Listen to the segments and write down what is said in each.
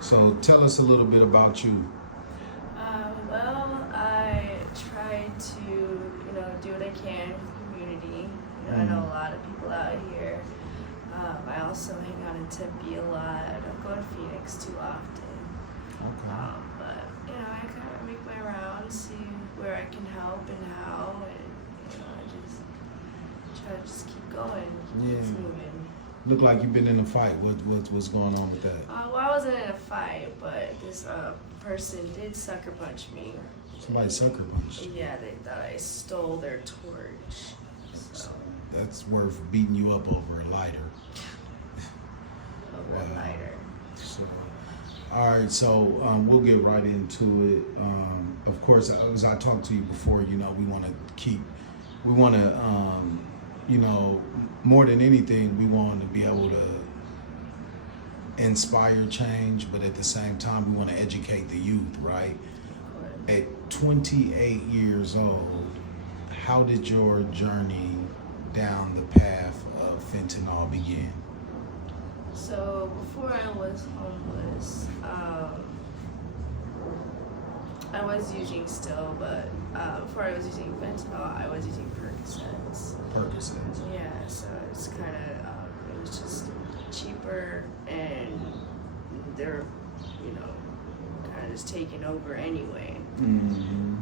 So tell us a little bit about you. Well, I try to, do what I can for the community. I know a Mm. lot of people out here. I also hang out in Tempe a lot. I don't go to Phoenix too often. Okay. But, I kind of make my rounds, see where I can help and how, and, I just try to just keep going, keep Yeah. things moving. Look like you've been in a fight. What's going on with that? Well, I wasn't in a fight, but this person did sucker punch me. Somebody sucker punched. Yeah, they thought I stole their torch. So, That's worth beating you up over a lighter. over a lighter. So, all right. So we'll get right into it. Of course, as I talked to you before, we want to, more than anything, we want to be able to inspire change, but at the same time, we want to educate the youth, right? At 28 years old, how did your journey down the path of fentanyl begin? So before I was homeless, I was using still, but before I was using fentanyl, I was using Percocets. Percocets. Yeah, so it's kind of it was just cheaper, and they're kind of just taking over anyway. Mm-hmm.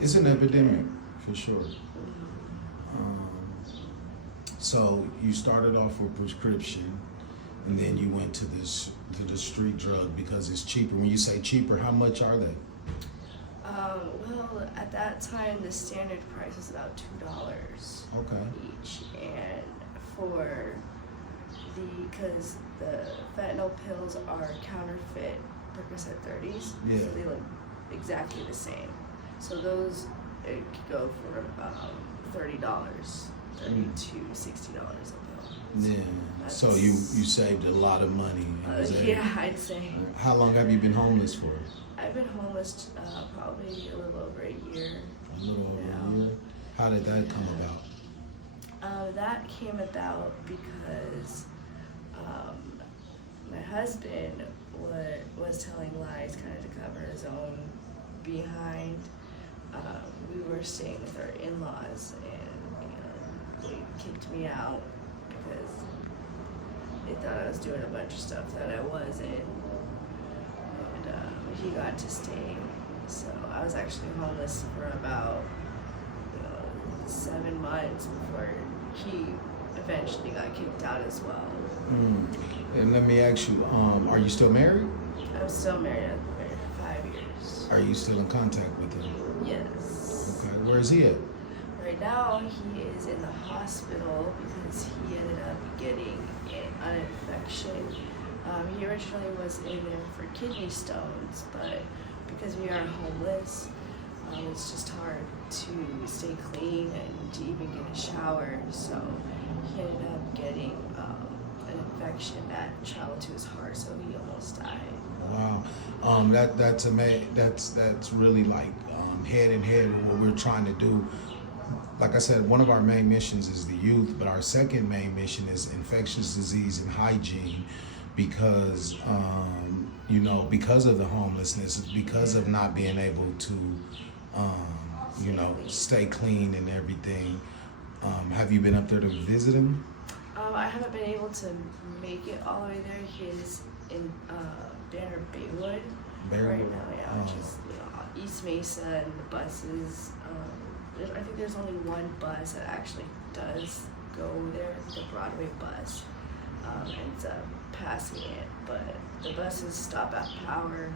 It's an epidemic for sure. So you started off with prescription, and then you went to the street drug because it's cheaper. When you say cheaper, how much are they? Well, at that time, the standard price was about $2 Okay. each, and because the fentanyl pills are counterfeit Percocet 30s, Yeah. so they look exactly the same. So those it could go for $30, $30 to $60 a pill. Yeah. So you saved a lot of money. Yeah, I'd say. How long have you been homeless for? I've been homeless probably a little over a year. A little over a year. How did that come about? That came about because my husband was telling lies kind of to cover his own behind. We were staying with our in-laws, and they kicked me out because they thought I was doing a bunch of stuff that I wasn't. And he got to stay. So I was actually homeless for about 7 months before he eventually got kicked out as well. And let me ask you, are you still married? I'm still married. I've been married for 5 years. Are you still in contact with him? Yes. Okay, where is he at? Right now he is in the hospital because he ended up getting an infection. He originally was in there for kidney stones, but because we are homeless, it's just hard to stay clean and to even get a shower. So he ended up getting an infection that traveled to his heart, so he almost died. Wow, that's amazing. That's really like head in head with what we're trying to do. Like I said, one of our main missions is the youth, but our second main mission is infectious disease and hygiene, because because of the homelessness, because of not being able to stay clean and everything. Have you been up there to visit him? I haven't been able to make it all the way there. He is in Banner Baywood right now, which is East Mesa, and the buses. I think there's only one bus that actually does go there, the Broadway bus. Ends up passing it, but the buses stop at Power,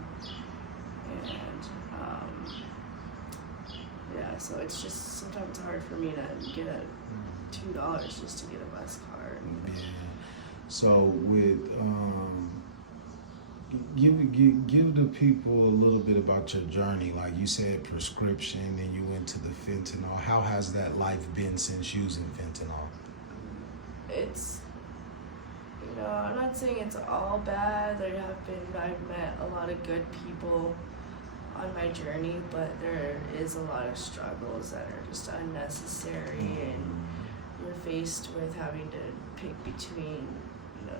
and so it's just sometimes hard for me to get $2 just to get a bus card. Yeah. So with give the people a little bit about your journey. Like you said, prescription, and you went to the fentanyl. How has that life been since using fentanyl? It's I'm not saying it's all bad. I've met a lot of good people on my journey, but there is a lot of struggles that are just unnecessary, and you're faced with having to pick between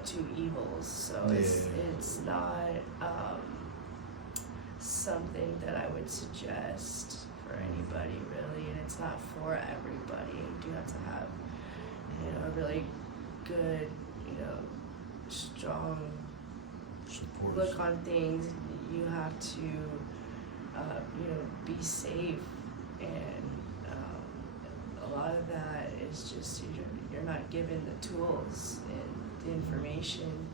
two evils. So it's not something that I would suggest for anybody really, and it's not for everybody. You do have to have a really good, strong Support. look on things. You have to be safe, and a lot of that is just you're not given the tools and the information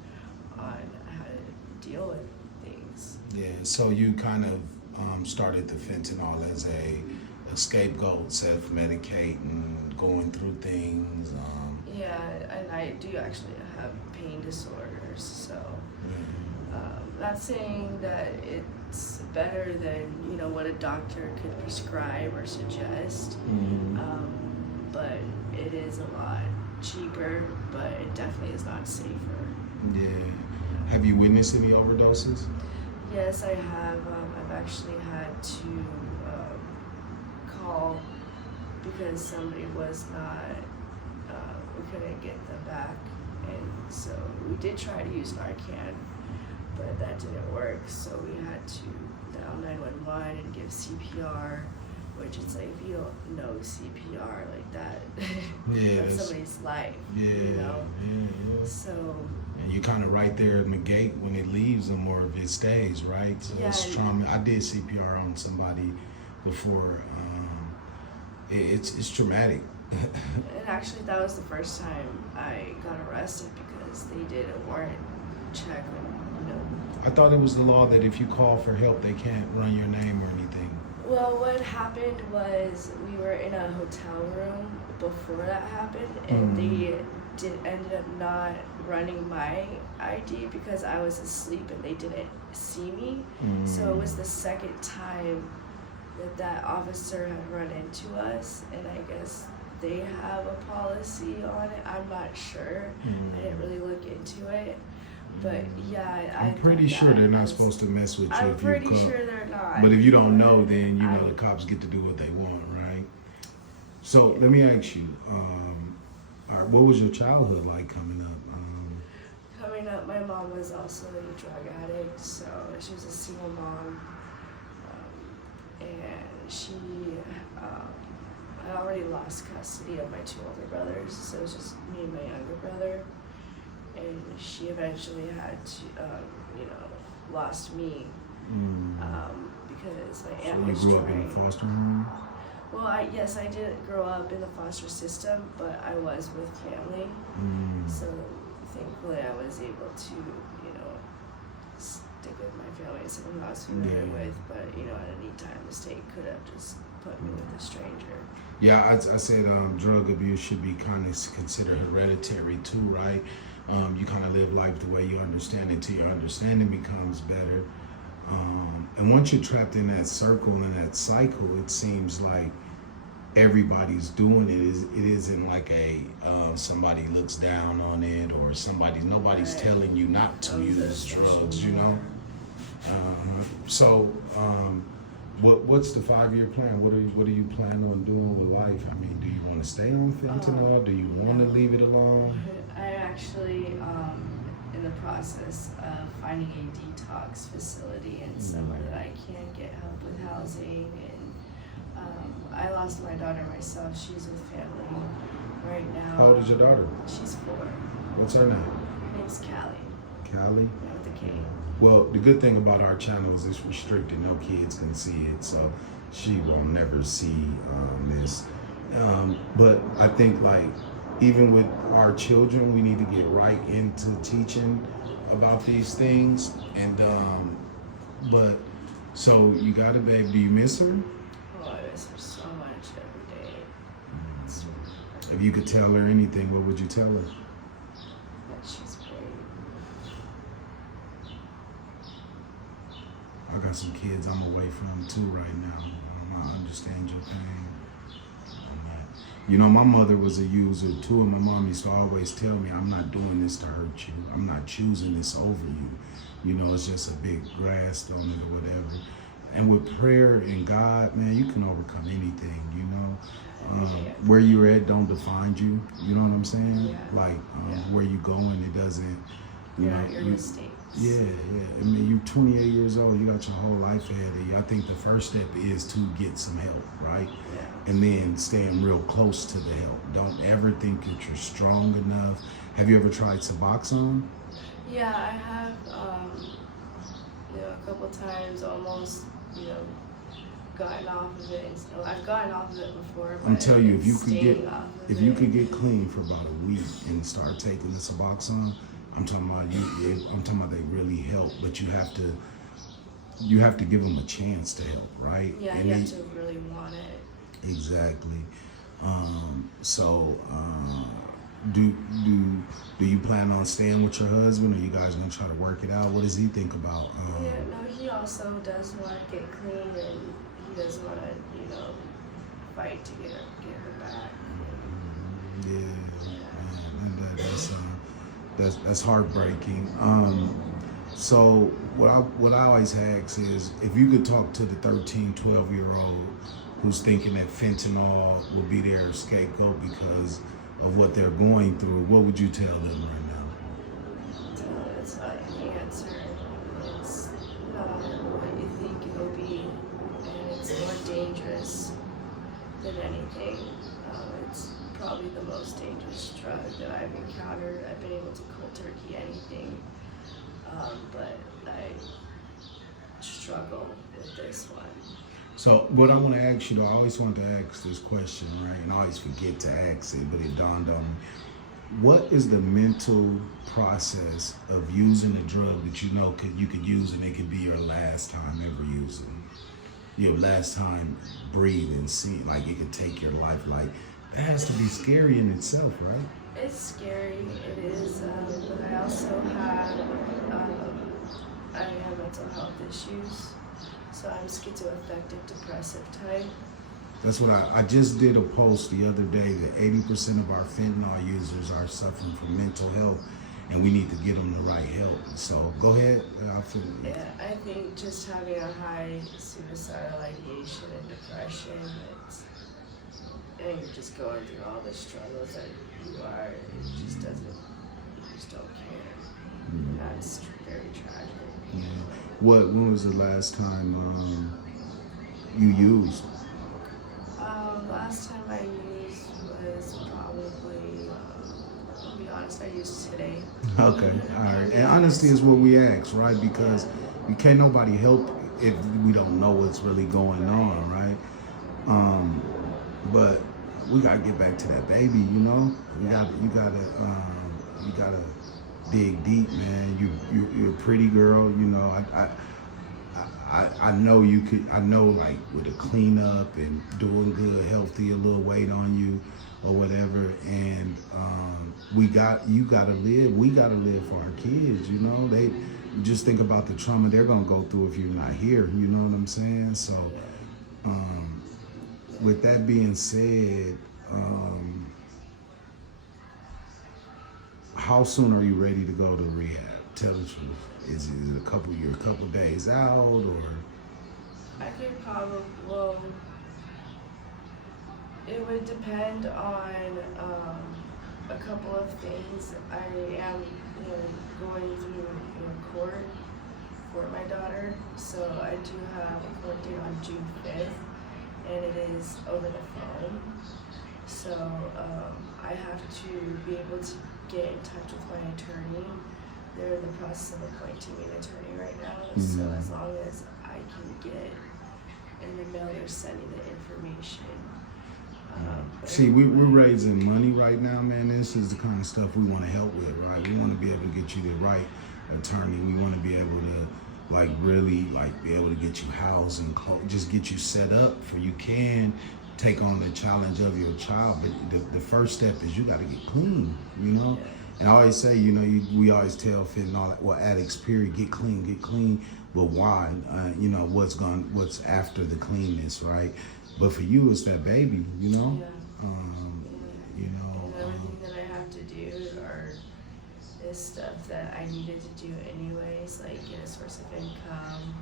on how to deal with things. Yeah, so you kind of started the fentanyl as a scapegoat, self-medicating, going through things. Yeah, and I do actually have pain disorders, so not saying that it's better than what a doctor could prescribe or suggest, but it is a lot cheaper, but it definitely is not safer. Yeah. Have you witnessed any overdoses? Yes, I have. I've actually had to call because somebody was not, we couldn't get them back. And so we did try to use Narcan, but that didn't work. So we had to dial 911 and give CPR, which is like, if you don't know CPR like that, that's somebody's life, Yeah. So. And you're kind of right there in the gate when it leaves them or if it stays, right? So it's trauma. I did CPR on somebody before. It's traumatic. And actually, that was the first time I got arrested because they did a warrant check. I thought it was the law that if you call for help, they can't run your name or anything. Well, what happened was we were in a hotel room before that happened, and they ended up not running my ID because I was asleep and they didn't see me. So it was the second time that officer had run into us, and I guess they have a policy on it. I'm not sure. I didn't really look into it. But yeah, I'm pretty sure they're not supposed to mess with you I'm if you pretty come. sure they're not. But if you don't know, then the cops get to do what they want, right? So let me ask you, all right, what was your childhood like coming up? Coming up, my mom was also a drug addict, so she was a single mom, and she, I already lost custody of my two older brothers, so it was just me and my younger brother. And she eventually had to, lost me because my aunt was you grew up in a foster home? Well, yes, I didn't grow up in the foster system, but I was with family. So thankfully I was able to, stick with my family and someone who I was familiar with. But, at any time the state could have just put me with a stranger. Yeah, I said drug abuse should be kind of considered hereditary too, right? You kind of live life the way you understand it till your understanding becomes better. And once you're trapped in that circle and that cycle, it seems like everybody's doing it. It isn't like somebody looks down on it or nobody's telling you not to use drugs, So what's the 5-year plan? What are you planning on doing with life? I mean, do you want to stay on fentanyl? Do you want to leave it alone? I actually in the process of finding a detox facility and somewhere that I can get help with housing. And I lost my daughter myself. She's with family right now. How old is your daughter? She's 4. What's her name? Her name's Callie. Callie? Yeah, with a K. Well, the good thing about our channel is it's restricted. No kids can see it, so she will never see this. But I think even with our children, we need to get right into teaching about these things. And so you got a baby. Do you miss her? Oh, I miss her so much every day. If you could tell her anything, what would you tell her? That she's brave. I got some kids I'm away from too right now. I understand your pain. My mother was a user too, and my mom used to always tell me, I'm not doing this to hurt you. I'm not choosing this over you. It's just a big grasp on it or whatever. And with prayer and God, man, you can overcome anything, you know. Yeah. Where you're at don't define you. You know what I'm saying? Yeah. Like Yeah. where you going, it doesn't. You You're know, not your you, mistakes. yeah, yeah. I mean, you're 28 years old. You got your whole life ahead of you. I think the first step is to get some help, right? Yeah. And then staying real close to the help. Don't ever think that you're strong enough. Have you ever tried Suboxone? Yeah, I have, a couple times almost, gotten off of it. So I've gotten off of it before, but I'm telling you, if you could staying get off of if you it. could get clean for about a week and start taking the Suboxone, I'm talking about I'm talking about they really help, but you have to give them a chance to help, right? Yeah, And you have to really want it. exactly. So, do do you plan on staying with your husband, or you guys gonna try to work it out? What does he think about? Yeah, no, he also does want to get clean, and he does want to, fight to get her back. Yeah, man, that's heartbreaking. So what I always ask is, if you could talk to the 13, 12-year-old who's thinking that fentanyl will be their scapegoat because of what they're going through, what would you tell them right now? It's not an answer. It's not what you think it will be, and it's more dangerous than anything. It's probably the most dangerous drug that I've encountered. I've been able to cold turkey anything, but I struggle with this one. So what I want to ask you, though, I always want to ask this question, right? And I always forget to ask it, but it dawned on me. What is the mental process of using a drug that you know you could use and it could be your last time ever using? Your last time breathing, see, like it could take your life. Like that has to be scary in itself, right? It's scary, it is, but I also have mental health issues, so I'm schizoaffective depressive type. That's what I just did a post the other day that 80% of our fentanyl users are suffering from mental health, and we need to get them the right help. So go ahead. Yeah, I think just having a high suicidal ideation and depression, and you're just going through all the struggles that you are, it just doesn't, you just don't care. And that's very tragic. Yeah. When was the last time you used? Last time I used was probably, I'll be honest, I used today. Okay, all right. And honesty is what we ask, right? Because you can't nobody help if we don't know what's really going on, right? But we gotta get back to that baby, you know. You gotta dig deep, man. You're a pretty girl, you know. I know you could. I know, like with a cleanup and doing good, healthy, a little weight on you, or whatever. And you gotta live. We gotta live for our kids. You know, they just think about the trauma they're gonna go through if you're not here. You know what I'm saying? So, with that being said, how soon are you ready to go to rehab? Tell the truth. Is it a couple days out, or? I could probably, well, it would depend on a couple of things. I am, going through court for my daughter, so I do have a court date on June 5th, and it is over the phone. So I have to be able to get in touch with my attorney. They're in the process of appointing me an attorney right now, so as long as I can get in the mail, they're sending the information. See, we're raising money right now, man. This is the kind of stuff we want to help with, right? We want to be able to get you the right attorney. We want to be able to, really be able to get you housed and just get you set up for you can take on the challenge of your child. But the first step is you got to get clean, you know? Yeah. And I always say, we always tell fentanyl, addicts, period, get clean. But why? What's after the cleanness, right? But for you, it's that baby, you know? Yeah. And everything that I have to do is stuff that I needed to do anyways, like get a source of income,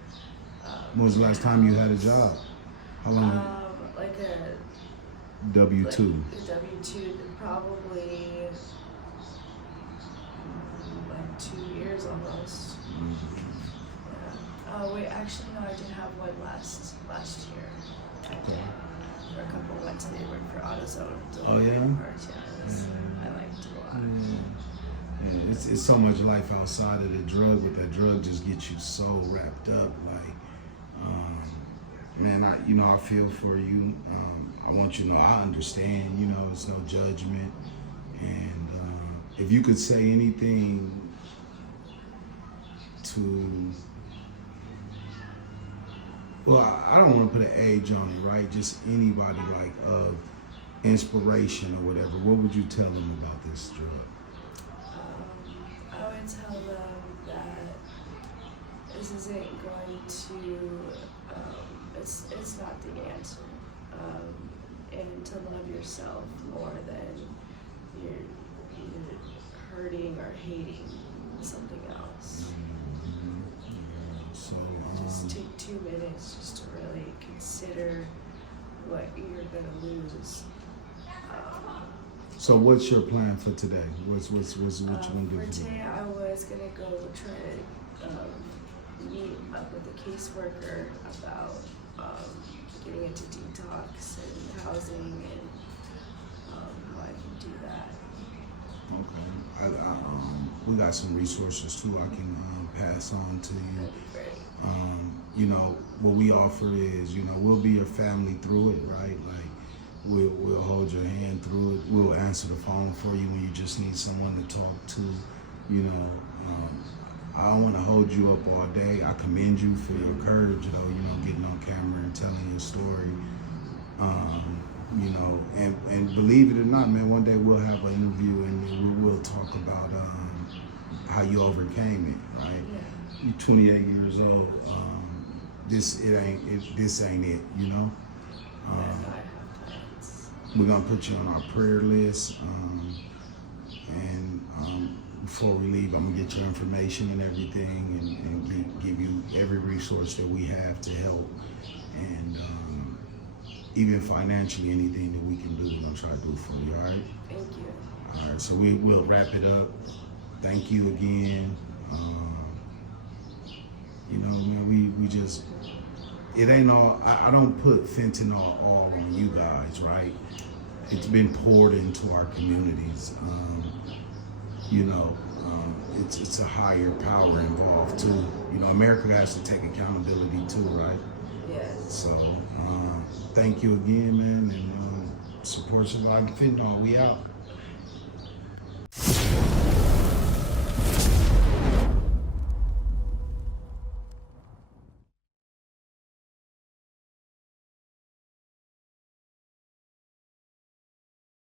When was the last time you had a job? How long? Like a W-2. like a W-2, probably like 2 years almost. Yeah. Oh wait, actually no, I did have one last year. Okay. For a couple of months, they worked for AutoZone. Oh yeah. Parts, I liked it a lot. Yeah, it's so much life outside of the drug, but that drug just gets you so wrapped up. Like, man, I feel for you. I want you to know I understand. It's no judgment. And if you could say anything to, well, I don't want to put an age on it, right? Just anybody like of inspiration or whatever. What would you tell them about this drug? I would tell them that this isn't going to, it's not the answer. And to love yourself more than you're either hurting or hating something else. So Just take 2 minutes just to really consider what you're gonna lose. So what's your plan for today? What you gonna do For for today, I was gonna go try to meet up with a caseworker about getting into detox and housing and how I can do that. Okay. We got some resources too I can pass on to you. That'd be great. What we offer is, we'll be your family through it, right? Like, we'll hold your hand through it. We'll answer the phone for you when you just need someone to talk to. I don't want to hold you up all day. I commend you for your courage, though, getting on camera and telling your story. And believe it or not, man, one day we'll have an interview and we will talk about how you overcame it, right? Yeah. You're 28 years old. This ain't it, I have plans. We're gonna put you on our prayer list, and before we leave, I'm gonna get your information and everything, and give you every resource that we have to help, and even financially, anything that we can do, we're gonna try to do for you. All right? Thank you. All right. So we'll wrap it up. Thank you again. Man, we just, it ain't all, I don't put fentanyl all on you guys, right? It's been poured into our communities. It's a higher power involved too. America has to take accountability too, right? Yes. So, thank you again, man, and support Surviving Fentanyl. We out.